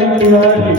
Yeah.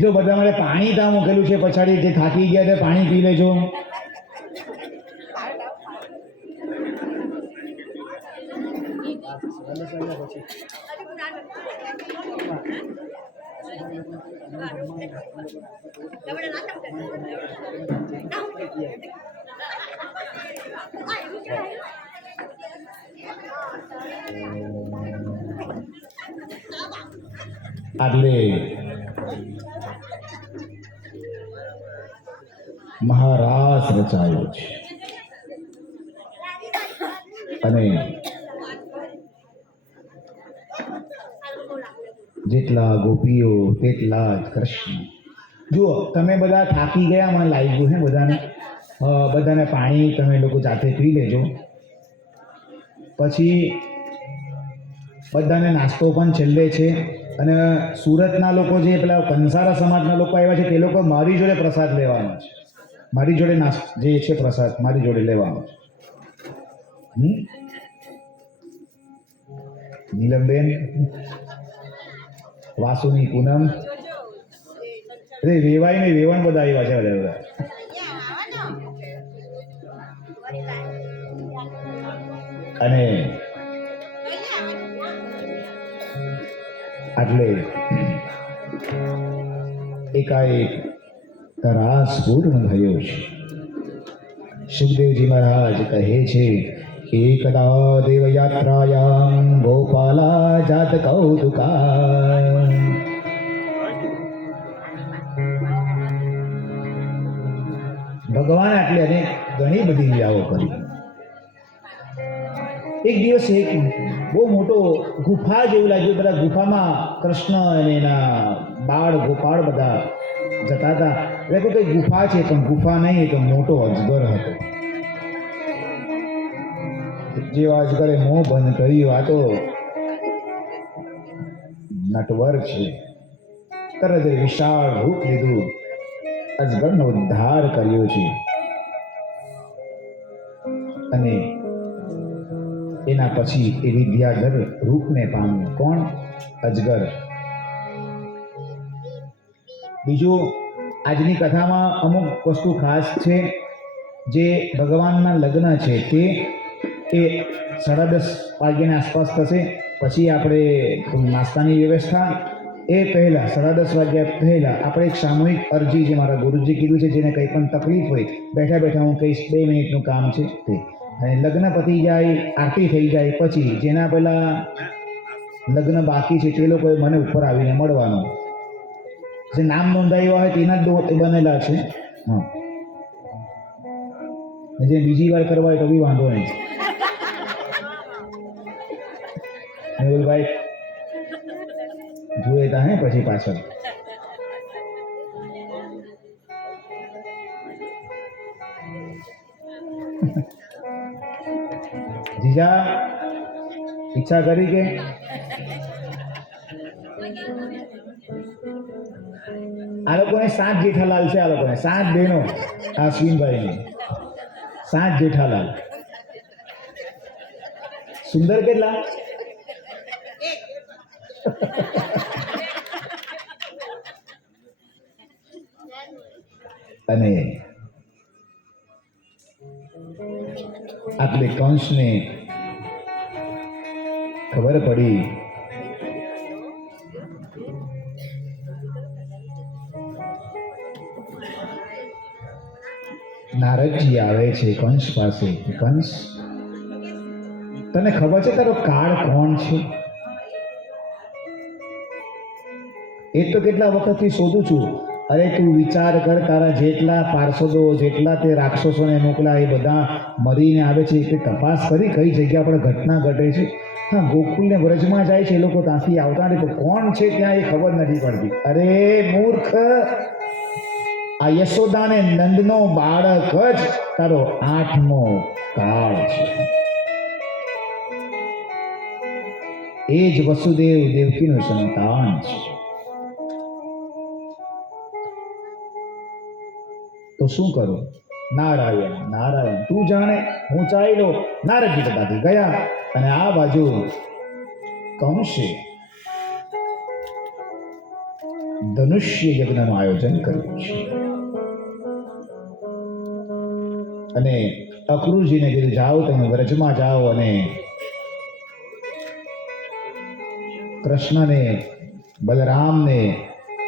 જો બધા મારે પાણી ત્યાં મૂકેલું છે પછાડી, જે થાકી ગયા તે પાણી પી લેજો. આટલે મહારાસ રચાયો છે અને જેટલા ગોપીઓ તેટલા જ કૃષ્ણ. જુઓ તમે બધા થાકી ગયા, મને લાગ્યું છે બધાને. બધાને પાણી તમે લોકો જાતે પી લેજો. પછી બધાને નાસ્તો પણ છેલ્લે છે. અને સુરતના લોકો જે પેલા કંસારા સમાજના લોકો આવ્યા છે તે લોકો મારી જોડે પ્રસાદ લેવાનો છે. મારી જોડે જે છે પ્રસાદ મારી જોડે લેવાનો છે. નીલમબેન, વાસુની પૂનમ, વેવાઈ ને વેવણ બધા આવ્યા છે. બધા અને આટલે એકાએક રાસ પૂર્ણ થયો છે. સુખદેવજી મહારાજ કહે છે કે એકદા દેવયાત્રાયામ ગોપાલા જાત કૌતુકા. ભગવાન આટલે અને ઘણી બધી લીલાઓ કરી. એક દિવસ એક બહુ મોટો ગુફા જેવું લાગ્યું. બધા ગુફામાં કૃષ્ણ અને એના બાળ ગોપાળ બધા જતા હતા. એટલે કોઈ ગુફા છે પણ ગુફા નહીં, તો મોટો અજગર હતો. જે અજગરે મોં બંધ કર્યું, આ તો નટવર છે. તરત વિશાળ રૂપ લીધું, અજગરનો ઉદ્ધાર કર્યો છે. અને એના પછી એ વિદ્યાધર રૂપને પામ્યું. કોણ? અજગર. બીજું, આજની કથામાં અમુક વસ્તુ ખાસ છે. જે ભગવાનના લગ્ન છે તે 10:30 વાગ્યાની આસપાસ થશે. પછી આપણે નાસ્તાની વ્યવસ્થા એ પહેલાં 10:30 વાગ્યા પહેલાં આપણે એક સામૂહિક અરજી, જે મારા ગુરુજી કીધું છે, જેને કંઈ પણ તકલીફ હોય બેઠા બેઠા હું કહીશ, 2 મિનિટનું કામ છે તે. અને લગ્ન પતી જાય, આરતી થઈ જાય પછી જેના પહેલાં લગ્ન બાકી છે તે લોકોએ મને ઉપર આવીને મળવાનું. જે નામ નોંધાવ્યા હોય તેના જ બનેલા છે. હા, જે બીજી વાર કરવા હોય તો બી વાંધો નહીં. મેહુલભાઈ જોઈએ તા હે પછી પાછળ. જીજા ઈચ્છા કરી કે આ લોકોને 7 જેઠાલાલ છે. આ લોકોને 7 બહેનો. આ અશ્વિનભાઈ 7 જેઠાલાલ. સુંદર કેટલા? અને આટલે કંસને ખબર પડી નારદજી આવે છે કંસ પાસે. કંસ, તને ખબર છે તારો કાળ કોણ છે? એ તો કેટલા વખતથી શોધું છું. અરે તું વિચાર કર, તારા જેટલા પાર્ષદો, જેટલા તે રાક્ષસોને મોકલા, એ બધા મરીને આવે છે. તે તપાસ કરી કઈ જગ્યા પર ઘટના ઘટે છે. હા, ગોકુલને વ્રજમાં જાય છે એ લોકો, ત્યાંથી આવતા નથી. કોણ છે ત્યાં એ ખબર નથી પડતી. અરે મૂર્ખ, આ યશોદા ને નંદનો બાળક જ તારો 8મો કાળ છે. એ જ વસુદેવ દેવકીનું સંતાન છે. તો શું કરું? નારાયણ નારાયણ, તું જાણે, હું ચાલ્યો. નારદજી ત્યાંથી ગયા અને આ બાજુ કંસે ધનુષ્ય યજ્ઞનું આયોજન કર્યું છે. અને અક્રૂરજીને કીધું, જાઓ તમે વ્રજમાં જાઓ અને કૃષ્ણને, બલરામને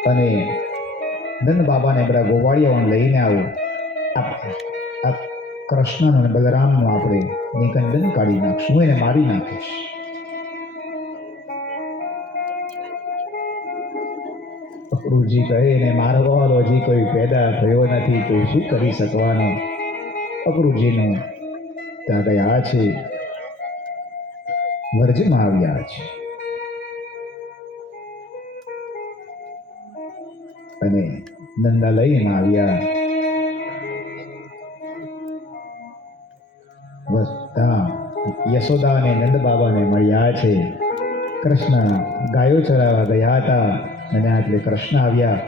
અને નંદ બાબાને બધા ગોવાળિયાઓને લઈને આવો. આ કૃષ્ણ અને બલરામનું આપણે નિકંદન કાઢી નાખશું, હું એને મારી નાખીશ. અક્રૂરજી કહે, એને મારવાનો હજી કોઈ પેદા થયો નથી, તો શું કરી શકવાનો? અક્રૂરજીનું ત્યાં ગયા છે, વર્જમાં આવ્યા છે અને નંદાલયમાં આવ્યા. બધા યશોદા અને નંદ બાબાને મળ્યા છે. કૃષ્ણ ગાયો ચરાવવા ગયા હતા અને એટલે કૃષ્ણ આવ્યા.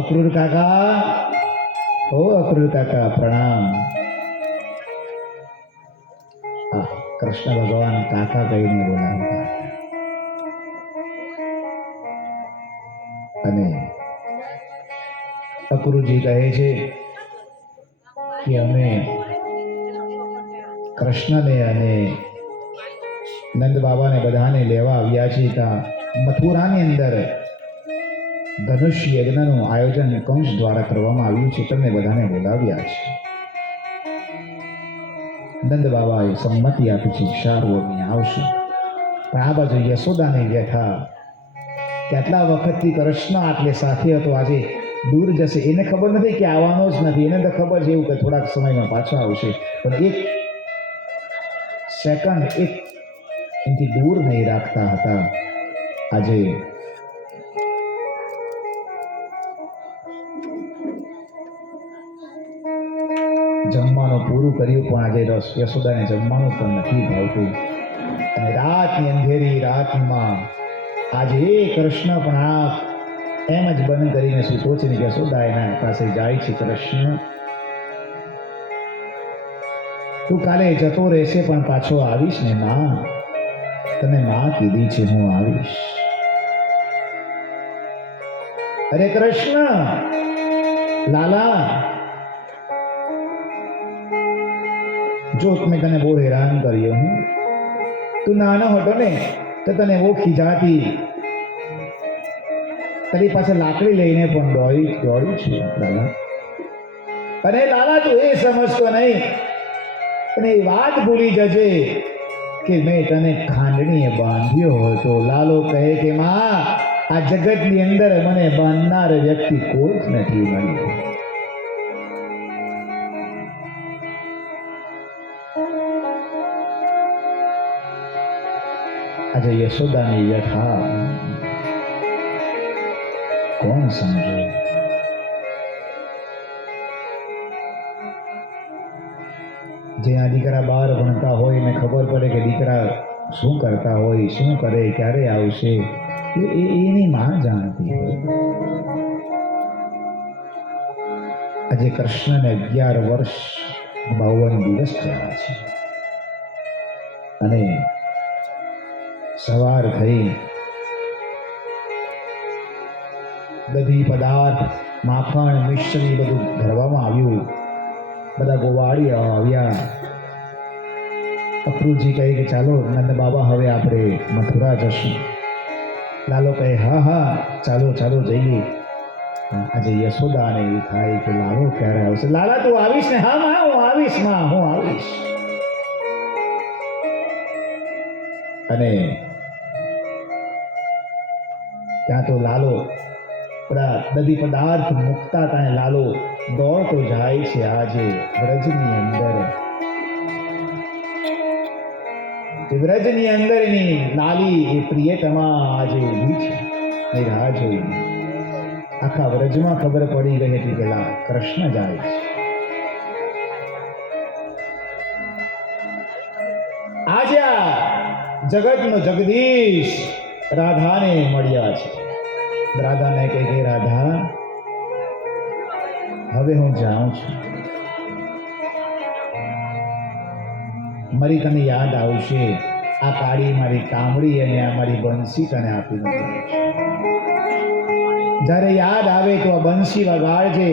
અક્રૂર કાકા, ઓ અક્રૂર કાકા, પ્રણામ. કૃષ્ણ ભગવાન કાકા કહીને બોલાવતા અને અક્રૂરજી કહે છે કે અમે કૃષ્ણને અને નંદ બાબાને બધાને લેવા આવ્યા છીએ. ત્યાં મથુરાની અંદર ધનુષ્ય યજ્ઞનું આયોજન કંસ દ્વારા કરવામાં આવ્યું છે, તમને બધાને બોલાવ્યા છે. નંદ બાબાએ સંમતિ આપી છે, સારું અમે આવશું. પણ આ બાજુ યશોદાની વ્યથા, કેટલા વખતથી કૃષ્ણ આટલે સાથે હતો, આજે દૂર જશે. એને ખબર નથી કે આવવાનો જ નથી, એને તો ખબર છે એવું કે થોડાક સમયમાં પાછો આવશે, પણ એક સેકન્ડ એક એનાથી દૂર નહીં રાખતા હતા. આજે જમવાનું પૂરું કર્યું, પણ આજે યશોદાને જમવાનું પણ નથી ભાવતું. અને રાતની અંધેરી રાતમાં આજે એ કૃષ્ણ પણ આંખ એમ જ બંધ કરીને સૂતો છે ને યશોદા એના પાસે જાય છે. કૃષ્ણ, તું કાલે જતો રહેશે પણ પાછો આવીશ ને માં? તને માં કીધી છે હું આવીશ. અરે કૃષ્ણ, લાલા, જો મેં તને બહુ હેરાન કર્યો હું. તું નાનો હતો ને તો તને બહુ ખીજાતી, તારી પાસે લાકડી લઈને પણ દોડી છું લાલા. અરે લાલા, તું એ સમજતો નહીં, અને એ વાત ભૂલી જજે કે મેં તને ખાંડણીએ બાંધ્યો હતો. લાલો કહે કે માં, આ જગતની અંદર મને બાંધનાર વ્યક્તિ કોઈ જ નથી મળ્યો. આજે યશોદાની વ્યથા કોણ સમજે? જ્યાં દીકરા બહાર ભણતા હોય ને ખબર પડે કે દીકરા શું કરતા હોય, શું કરે, ક્યારે આવશે, એની માં જાણતી હોય. આજે કૃષ્ણને 11 વર્ષ 52 દિવસ થયા છે અને સવાર થઈ, બધી પદાર્થ, માખણ, મિશ્રી બધું ભરવામાં આવ્યું. બધા ગોવાળીઓ આવ્યા. અક્રૂરજી કહે કે ચાલો નંદ બાબા, હવે આપણે મથુરા જશું. લાલો કહે હા હા ચાલો ચાલો જઈએ. આજે યશોદાને એવું થાય કે લાલો ક્યારે આવશે? લાલા તું આવીશ ને? હા માં, હું આવીશ માં, હું આવીશ. અને ત્યાં તો લાલો બધી પદાર્થ મૂકતા ત્યાં લાલો દોડતો જાય છે. આજે વ્રજની અંદર, વ્રજની અંદર એની લાલી એ પ્રિયતમા આજે ઊભી છે એ રાહ જોઈ. આખા વ્રજમાં ખબર પડી ગઈ હતી કે કૃષ્ણ જાય છે. આજે આ જગતનો જગદીશ રાધાને મળ્યા છે. રાધાને કહે કે રાધા, હવે હું જાઉં છું. મારી તને યાદ આવશે. આ કાળી મારી કામડી અને આ મારી બંસી તને આપી નથી. જ્યારે યાદ આવે તો આ બંસી વગાડજે,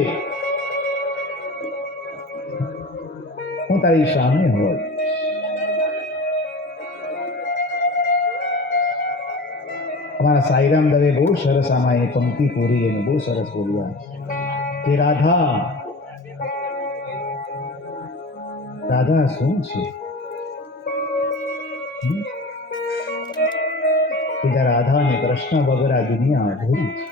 હું તારી સામે હોય. અમારા સાઈરામ દવે બહુ સરસ આમાં એ પંક્તિ પૂરી એને બહુ સરસ બોલ્યા કે રાધા રાધા શું છે? કે રાધા અને કૃષ્ણ વગર આ દુનિયા અધૂરી છે.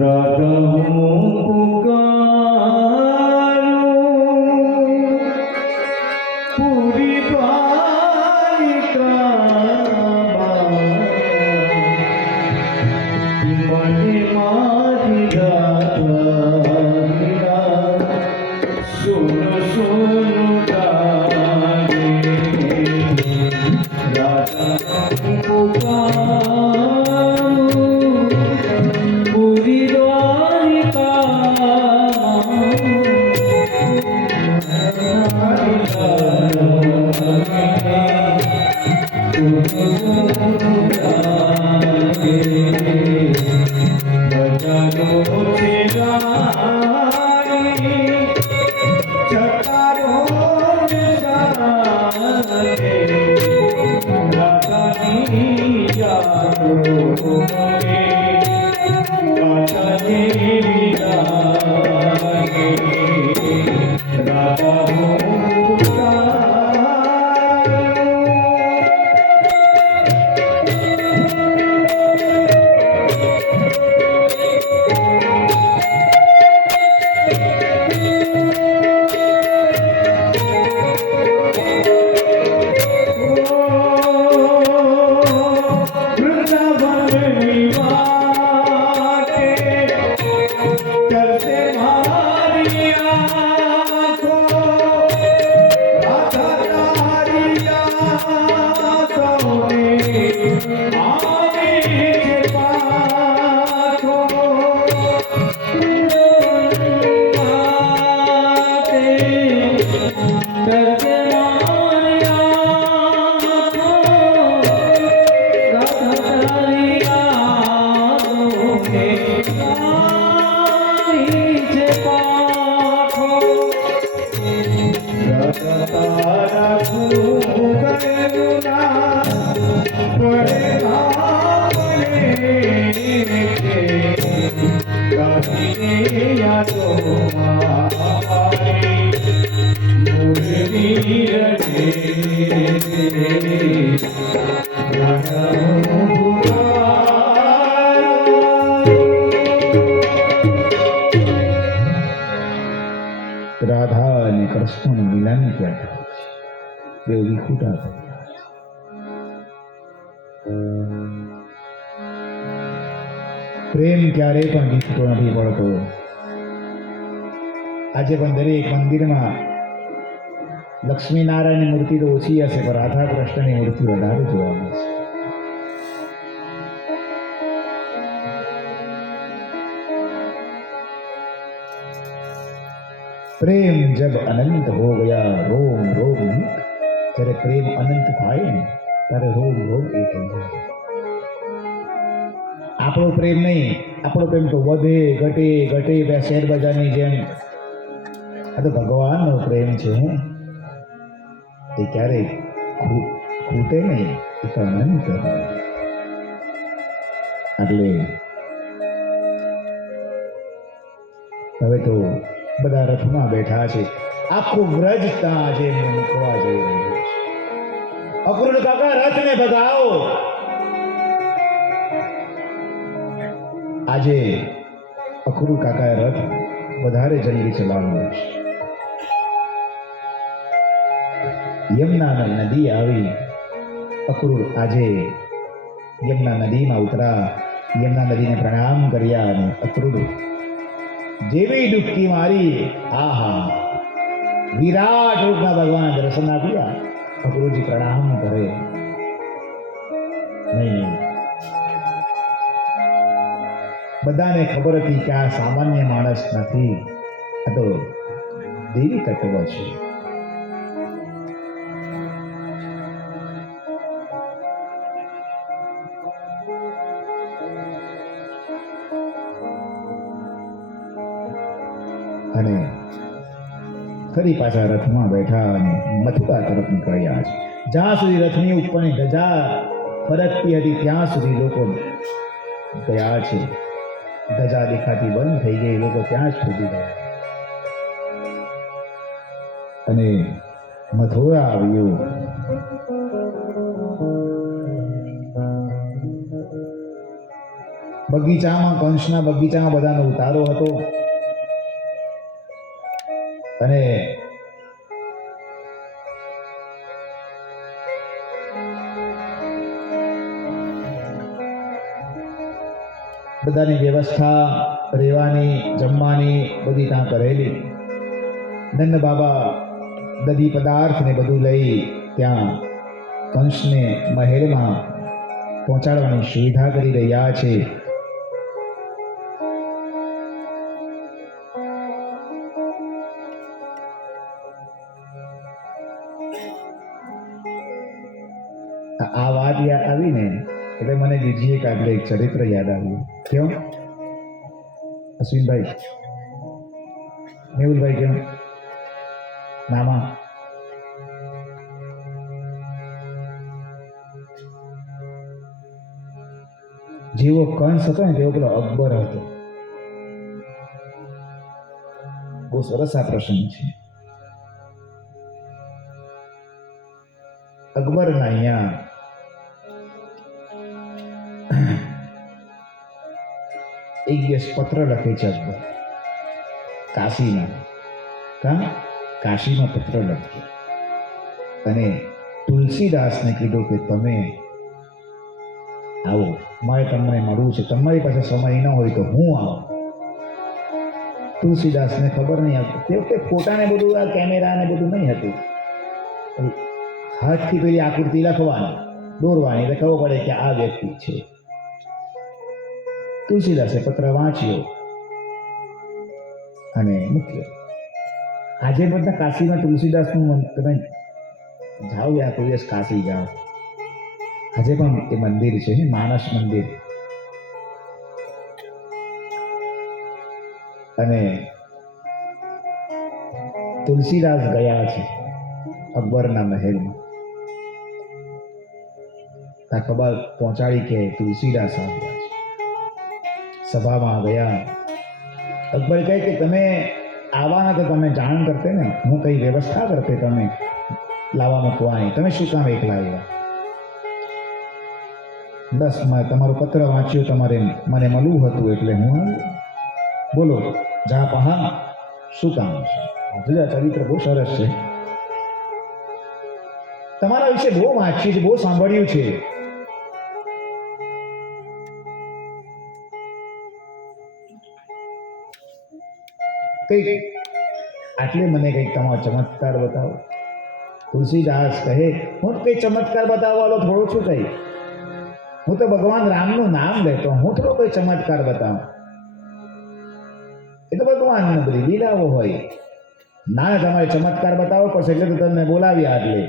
રાધા પૂરી મને મારી સુન સુન પૂરી રાધા અને કૃષ્ણનું મિલન ક્યાં થાય છે? બે વિખૂટા થયા. પ્રેમ ક્યારેય પણ વિખૂટો નથી પડતો. આજે પણ દરેક મંદિરમાં લક્ષ્મીનારાયણની મૂર્તિ તો ઓછી હશે, પણ રાધા કૃષ્ણની મૂર્તિ વધારે જોવા મળશે. પ્રેમ જબ અનંત હો ગયા રોમ રોમ એક. જ્યારે પ્રેમ અનંત થાય ને ત્યારે રોમ રોમ એક થઈ જાય. આપણો પ્રેમ નહીં, આપણો પ્રેમ તો વધે ઘટે ઘટે શેર બજારની જેમ. આ તો ભગવાનનો પ્રેમ છે. એ ક્યારેય ખૂટે નહીં, એ તો અનંત. એટલે હવે તો બધા રથમાં બેઠા છે. આખું વ્રજ ત્યાં આજે મૂકવા જઈ રહ્યું છે. અક્રૂર કાકા રથને ભગાવો. આજે અક્રૂર કાકાએ રથ વધારે જલ્દી ચલાવ્યો છે. યમુના નદી આવી. અક્રૂર આજે યમુના નદીમાં ઉતરા. યમુના નદીને પ્રણામ કર્યા અને અક્રૂર જેવી ડૂબકી મારી, આહા, વિરાટ રૂપના ભગવાન દર્શન આપ્યા. અક્રૂરજી પ્રણામ કરે. નહીં, બધાને ખબર હતી કે આ સામાન્ય માણસ નથી, આ તો દેવી તત્વ છે. અને ફરી પાછા રથમાં બેઠા અને મથુરા તરફ નીકળ્યા છે. જ્યાં સુધી રથની ઉપરની ધજા ફરકતી હતી ત્યાં સુધી લોકો ગયા છે. ધજા દેખાતી બંધ થઈ ગઈ, લોકો ત્યાં જ સુધી ગયા અને મથુરા આવ્યું. બગીચામાં, કંસના બગીચામાં બધાનો ઉતારો હતો અને બધાની વ્યવસ્થા રહેવાની, જમવાની બધી ત્યાં કરેલી. નંદ બાબા બધી પદાર્થ ને બધું લઈ ત્યાં કંસને મહેલમાં પહોંચાડવાની સુવિધા કરી રહ્યા છે. આ વાત યાદ આવી ને એટલે મને બીજી એક આગળ એક ચરિત્ર યાદ આવ્યું. કેવું અશ્વિનભાઈ, મેહુલભાઈ, કેવું નામા? જેવો કંસ હતો ને તેવો પેલો અકબર હતો. બહુ સરસ આ પ્રસંગ છે. અકબરના અહીંયા એક દિવસ પત્ર લખે છે અકબર કાશીમાં. કાશીમાં પત્ર લખ્યો અને તુલસીદાસને કીધું કે તમે આવો, મારે તમને મળવું છે, તમારી પાસે સમય ન હોય તો હું આવું. તુલસીદાસને ખબર નહીં આવતી તે વખતે ફોટાને બધું, આ કેમેરા ને બધું નહીં હતું. હાથથી પેલી આકૃતિ લખવાની, દોરવાની, એટલે ખબર પડે કે આ વ્યક્તિ છે. તુલસીદાસે પત્ર વાંચ્યો અને મૂક્યો. આજે બધા કાશીમાં તુલસીદાસનું તમે જાઓ, યા કોઈ દિવસ કાશી જાઓ, આજે પણ એ મંદિર છે, માનસ મંદિર. અને તુલસીદાસ ગયા છે અકબરના મહેલમાં. આ ખબર પહોંચાડી કે તુલસીદાસ આવ્યા છે. સભામાં ગયા. અકબર કહે કે તમે આવવાના તો તમે જાણ કરતે ને, હું કઈ વ્યવસ્થા કરતે તમે લાવવા મૂકવાની, તમે શું કામ એકલા આવ્યા? બસ તમારો પત્ર વાંચ્યો, તમારે મને મળવું હતું એટલે હું આવ્યો. બોલો જા પહા, શું કામ છે? જુદા ચરિત્ર બહુ સરસ છે. તમારા વિશે બહુ વાંચ્યું છે, બહુ સાંભળ્યું છે. કઈ આટલે મને કઈક તમારો ચમત્કાર બતાવો. તુલસીદાસ કહે હું કઈ ચમત્કાર બતાવવાનો થોડો છું, કઈ હું તો ભગવાન રામનું નામ લેતો, હું થોડો કોઈ ચમત્કાર બતાવું. એ તો ભગવાનની બધી લીલાઓ હોય. ના, તમારે ચમત્કાર બતાવવો પડશે એટલે તો તમને બોલાવ્યા. એટલે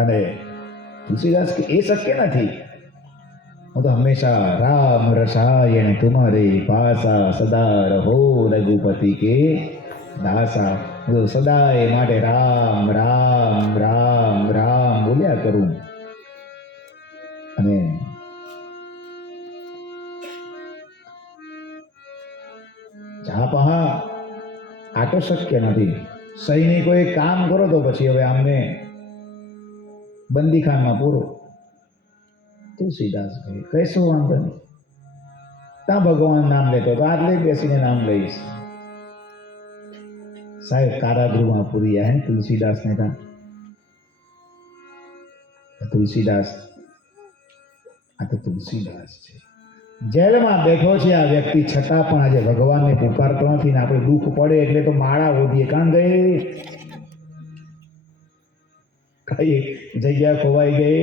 અને તુલસીદાસ કે એ શક્ય નથી. હું તો હંમેશા રામ રસાયણ તુમારે પાસા, સદા રહો રઘુપતિ કે દાસા. હું તો સદાય માટે રામ રામ રામ રામ બોલ્યા કરું. અને જા પહા, આ તો શક્ય નથી. સૈનિકોએ કામ કરો તો પછી હવે આમને બંદીખાનમાં પૂરો. તુલસીદાસ ભાઈ કહેશો વાંધો નહીં, ત્યાં ભગવાન નામ લેતો તો આટલે બેસીને નામ લઈશ. સાહેબ કારાગૃહમાં પૂર્યા હે તુલસીદાસ ને. ત્યાં તુલસીદાસ, આ તો તુલસીદાસ છે, જેલમાં બેઠો છે આ વ્યક્તિ, છતાં પણ આજે ભગવાનને પુકારતો નથી. ને આપણે દુઃખ પડે એટલે તો માળા ઓઢીએ. કાં ગઈ કઈ જગ્યા ખોવાઈ ગઈ?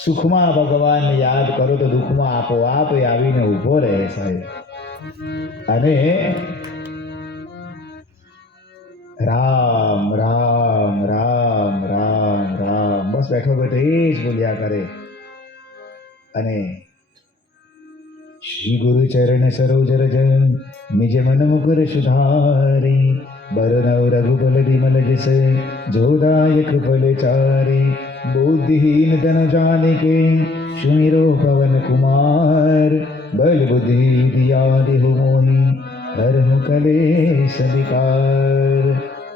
સુખમાં ભગવાનને યાદ કરો તો દુઃખમાં આપોઆપ આવીને ઊભો રહે સાહેબ. અને રામ રામ રામ રામ રામ બસ બેઠો બેઠો એ જ બોલ્યા કરે. અને શ્રી ગુરુ ચરણ સરોજ રજ નિજ મન મુકુર સુધારી બરનવ રઘુકુલ વિમલ જસ જોદાયક ફલ ચારી बुद्धिहीन तन जानिके सुमिरो पवन कुमार बल बुद्धि दिया देहु मोहि हरहु कलेश विकार।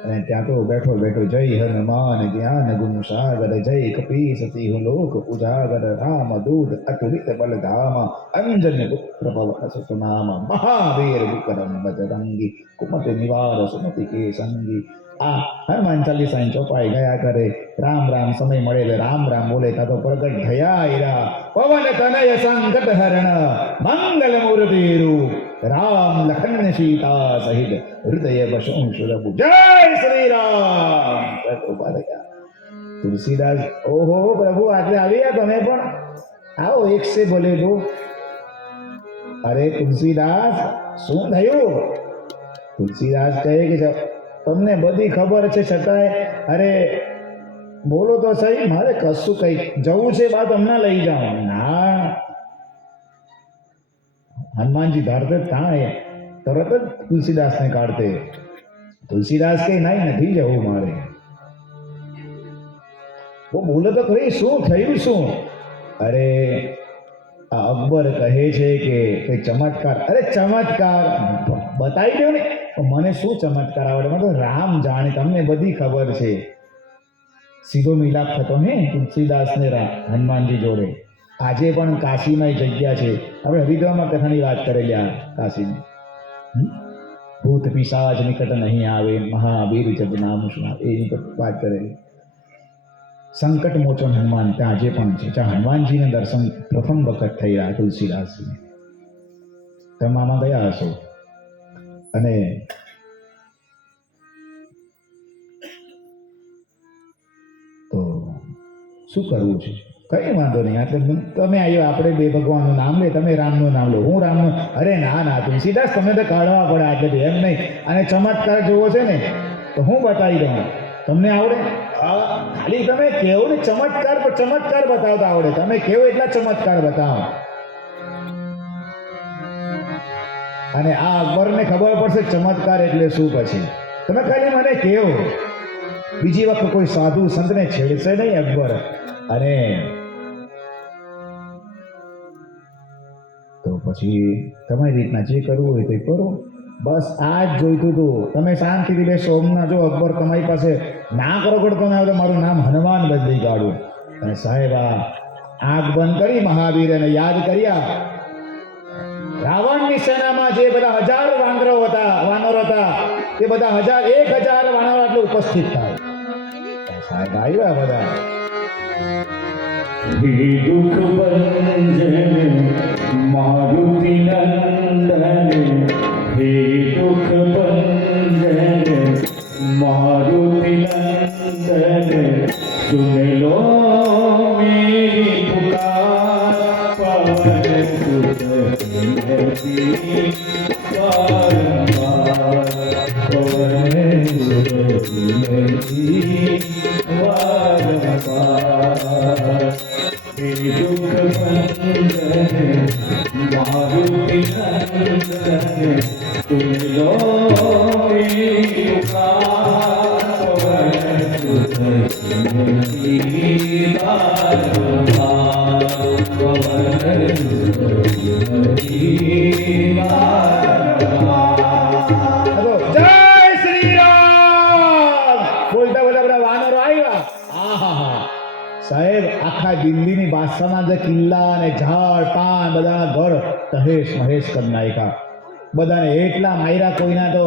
અને ત્યાં તો બેઠો બેઠો જય હનુમાન જ્ઞાન ગુણ સાગર જય કપી સતી હું લોક ઉજાગર રામ દૂત અતુલિત બલ ધામ અંજન પુત્ર પવન સુત નામ મહાવીર વિક્રમ બજરંગી કુમત નિવાર સુમતિ કે સંગી। આ હનુમાન ચાલીસા ચોપાઈ ગયા કરે રામ રામ સમય મળે એટલે રામ રામ બોલે તા તો પ્રગટ થયા ઈરા પવન તનય સંકટ હરણ મંગલ મૂર્તિ રૂપ રામ લખન સીતા સહિત હૃદય વશું સુરભુ જય શ્રી રામ। તુલસીદાસ ઓહો પ્રભુ આટલે આવ્યા તમે પણ આવો એક સે બોલે દો। અરે તુલસીદાસ શું થયું? તુલસીદાસ કહે કે તમને બધી ખબર છે છતાંય અરે બોલો તો સહી મારે કશું કઈ જવું છે બા તમને લઈ જાઉં ના। હનુમાનજી ધારતે ત્યાં તરત જ તુલસીદાસને કાઢતે। તુલસીદાસ કે નહીં નથી જવું મારે। वो બોલો તો ખરી શું થયું શું? અરે આ અકબર કહે છે કે કઈ ચમત્કાર। અરે ચમત્કાર બતાવી દો ને। મને શું ચમત્કાર આવડે? મને તો રામ જાણે તમને બધી ખબર છે। સીધો મિલાપ થતો હે તુલસીદાસ ને હનુમાનજી જોડે। આજે પણ કાશીમાં એ જગ્યા છે। આપણે હરિદ્વારમાં કથાની વાત કરેલી આ કાશીની ભૂત પિશાચ નિકટ નહીં આવે મહાવીર જબ નામ સુના એની વાત કરેલી। સંકટ મોચન હનુમાન ત્યાં આજે પણ છે જ્યાં હનુમાનજીને દર્શન પ્રથમ વખત થઈ રહ્યા તુલસીદાસજીને। તમે આમાં ગયા હશો અને તો શું કરવું છે? કઈ વાંધો નહીં એટલે તમે આવ્યો આપણે બે ભગવાનનું નામ લે તમે રામનું નામ લો હું રામનું। અરે ના ના તુલસીદાસ તમે તો કાઢવા પડે એટલે એમ નહીં। અને ચમત્કાર જોવો છે ને તો હું બતાવી દઉં તમને આવડે? ખાલી તમે કેવો ને ચમત્કાર બતાવતા આવડે તમે કેવો એટલા ચમત્કાર બતાવો। અને આ અકબરને ખબર પડશે ચમત્કાર એટલે શું પછી તમે ખાલી મને કેવો। બીજી વખત કોઈ સાધુ સંતને છેડશે નહીં અકબર। અને તો પછી તમારી રીતના જે કરવું હોય તે કરો। બસ આ જ જોઈતું હતું। તમે શાંતિથી બે સોમના જો અકબર તમારી પાસે ના કરો કરતો ના તો મારું નામ હનુમાન બદલી કાઢું। અને સાહેબ આ આંખ બંધ કરી મહાવીરને યાદ કર્યા। રાવણની સેનામાં જે બધા હજાર વાનરો હતા તે બધા 1000 વાનરો આટલે ઉપસ્થિત થાય। સાહેબ આવ્યા બધા। हे दुख भंजन मारुति नंदन हे दुख भंजन मारुति नंदन सुन लो मेरी पुकार पवन सुत विनती बारंबार पवन सुत विनती बारंबार हे दुख भंजन मारुति नंदन सुन लो मेरी पुकार पवन सुत विनती बारंबार पवन सुत विनती बारंबार। हेलो जय श्री राम बोलता बोला બધા વાનરો આવ્યા। આહા સાહેબ આખા દિલ્હીની બાદશાહના જે કિલ્લા અને ઝાડ પાન બધા ઘર તહેશ મહેશ કરી નાખ્યા। બધાને એટલા માર્યા કોઈના તો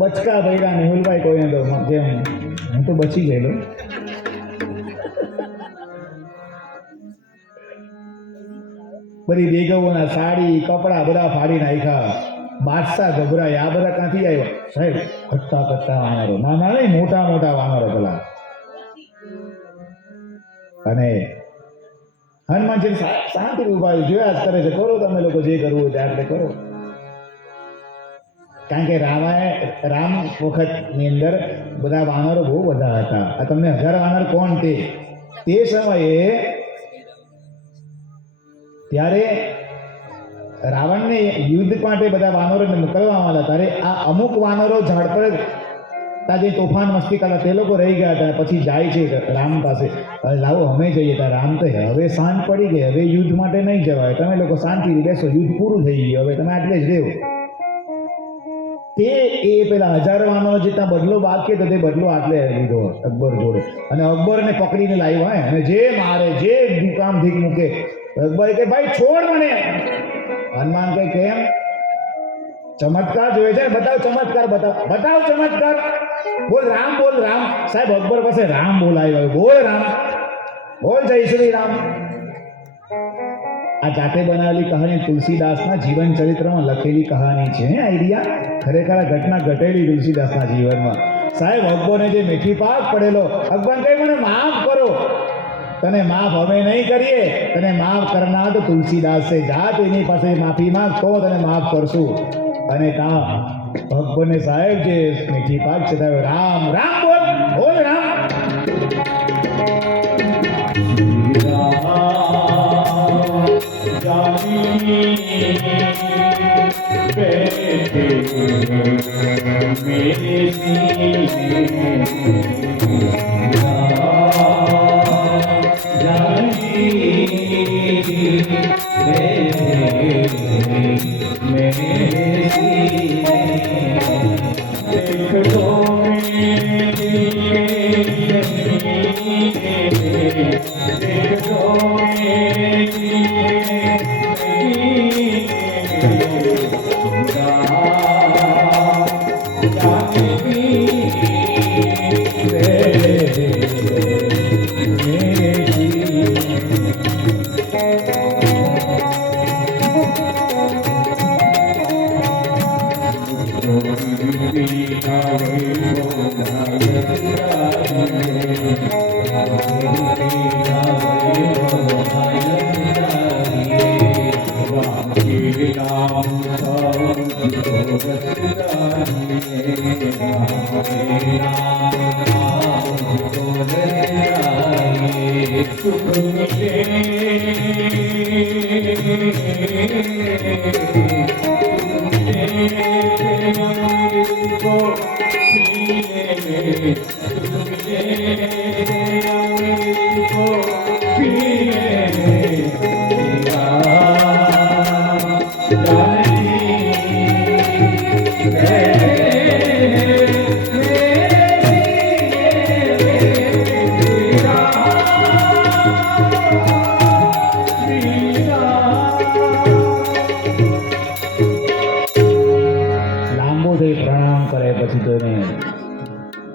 બચકા ભર્યા મેહુલભાઈ કોઈને તો જેમ હું તો બચી ગયેલો। બધી બેગવોના સાડી કપડા બધા ફાડી નાખ્યા। બાદશાહ ગભરાય આ બધા ક્યાંથી આવ્યા? સાહેબ હટ્ટા કટ્ટા વાનરો નાના નહીં મોટા મોટા વાનરો પેલા। અને હનુમાનજી શાંતિ ઉભા જોયા જ કરે છે કરો તમે લોકો જે કરવું હોય આપણે કરો। કારણ કે રામ વખતની અંદર બધા વાનરો બહુ બધા હતા। આ તમને 1000 વાનર કોણ તે સમયે ત્યારે રાવણને યુદ્ધ માટે બધા વાનરોને મોકલવામાં આવ્યા ત્યારે આ અમુક વાનરો ઝાડ પર તાજે તોફાન મસ્તી કરતા તે લોકો રહી ગયા હતા. પછી જાય છે રામ પાસે, હવે લાવો અમે જઈએ. ત્યાં રામ તો હવે સાંજ પડી ગઈ, હવે યુદ્ધ માટે નહીં જવાય, તમે લોકો શાંતિથી બેસો, યુદ્ધ પૂરું થઈ ગયું, હવે તમે આટલે જ રહેવો. તે એ પેલા 1000 વાનરો જેટલા બદલો બાકી હતો તે બદલો આટલે લીધો અકબર જોડે, અને અકબરને પકડીને લાવ્યો. અને જે મારે જે દુકાન ભીખ મૂકે, અકબરે કે ભાઈ છોડ મને. હનુમાન કે કેમ? ચમત્કાર જોઈએ છે, બતાવ ચમત્કાર, બતાવ ચમત્કાર. બોલ રામ, બોલ રામ. સાહેબ અકબર પાસે રામ બોલાવ્યો, બોલ રામ, બોલ જય શ્રી રામ. આ જાતે બનાવેલી કહાની તુલસીદાસના જીવન ચરિત્રમાં લખેલી કહાની છે. આઈડિયા ખરેખર આ ઘટના ઘટેલી તુલસીદાસના જીવનમાં. સાહેબ અકબરને જે મેથી પાક પડેલો, અકબર કહે મને માફ કરો. તને માફ અમે નહીં કરીએ, તને માફ કરનાર તો તુલસીદાસ છે, જા તો એની પાસે માફી માંગ તો તને માફ કરશું. અને ત્યાં અકબરને સાહેબ જે મેથી પાક છે રામ રામ બોલ, બોલ રામ.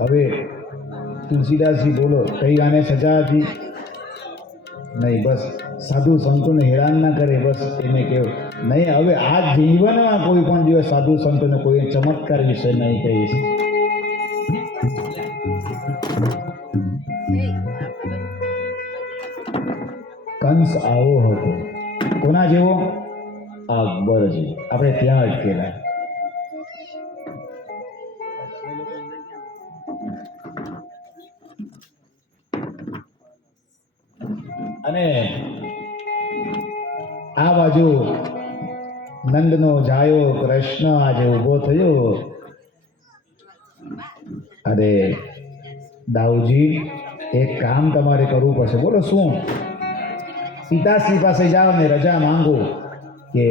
હવે તુલસીદાસજી બોલો, કઈ આને સજા હતી? નહીં, બસ સાધુ સંતોને હેરાન ના કરે, બસ એને કહેવું નહીં. હવે આ જીવનમાં કોઈ પણ દિવસ સાધુ સંતોને કોઈ ચમત્કાર વિશે નહીં કહીશ. કંસ આવો હતો, કોના જેવો? અકબરજી. આપણે ત્યાં અટકેલા. અને આ બાજુ નંદનો જાયો કૃષ્ણ આજે ઊભો થયો. અરે દાઉજી, એક કામ તમારે કરવું પડશે. બોલો શું? પિતાશ્રી પાસે જાઓ ને રજા માંગો કે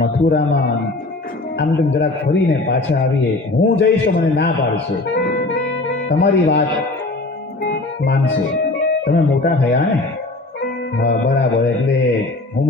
મથુરામાં આમ તેમ જરાક ફરીને પાછા આવીએ. હું જઈશ તો મને ના પાડશે, તમારી વાત માનશે. તમે મોટા થયા ને? હા બરાબર, એટલે હું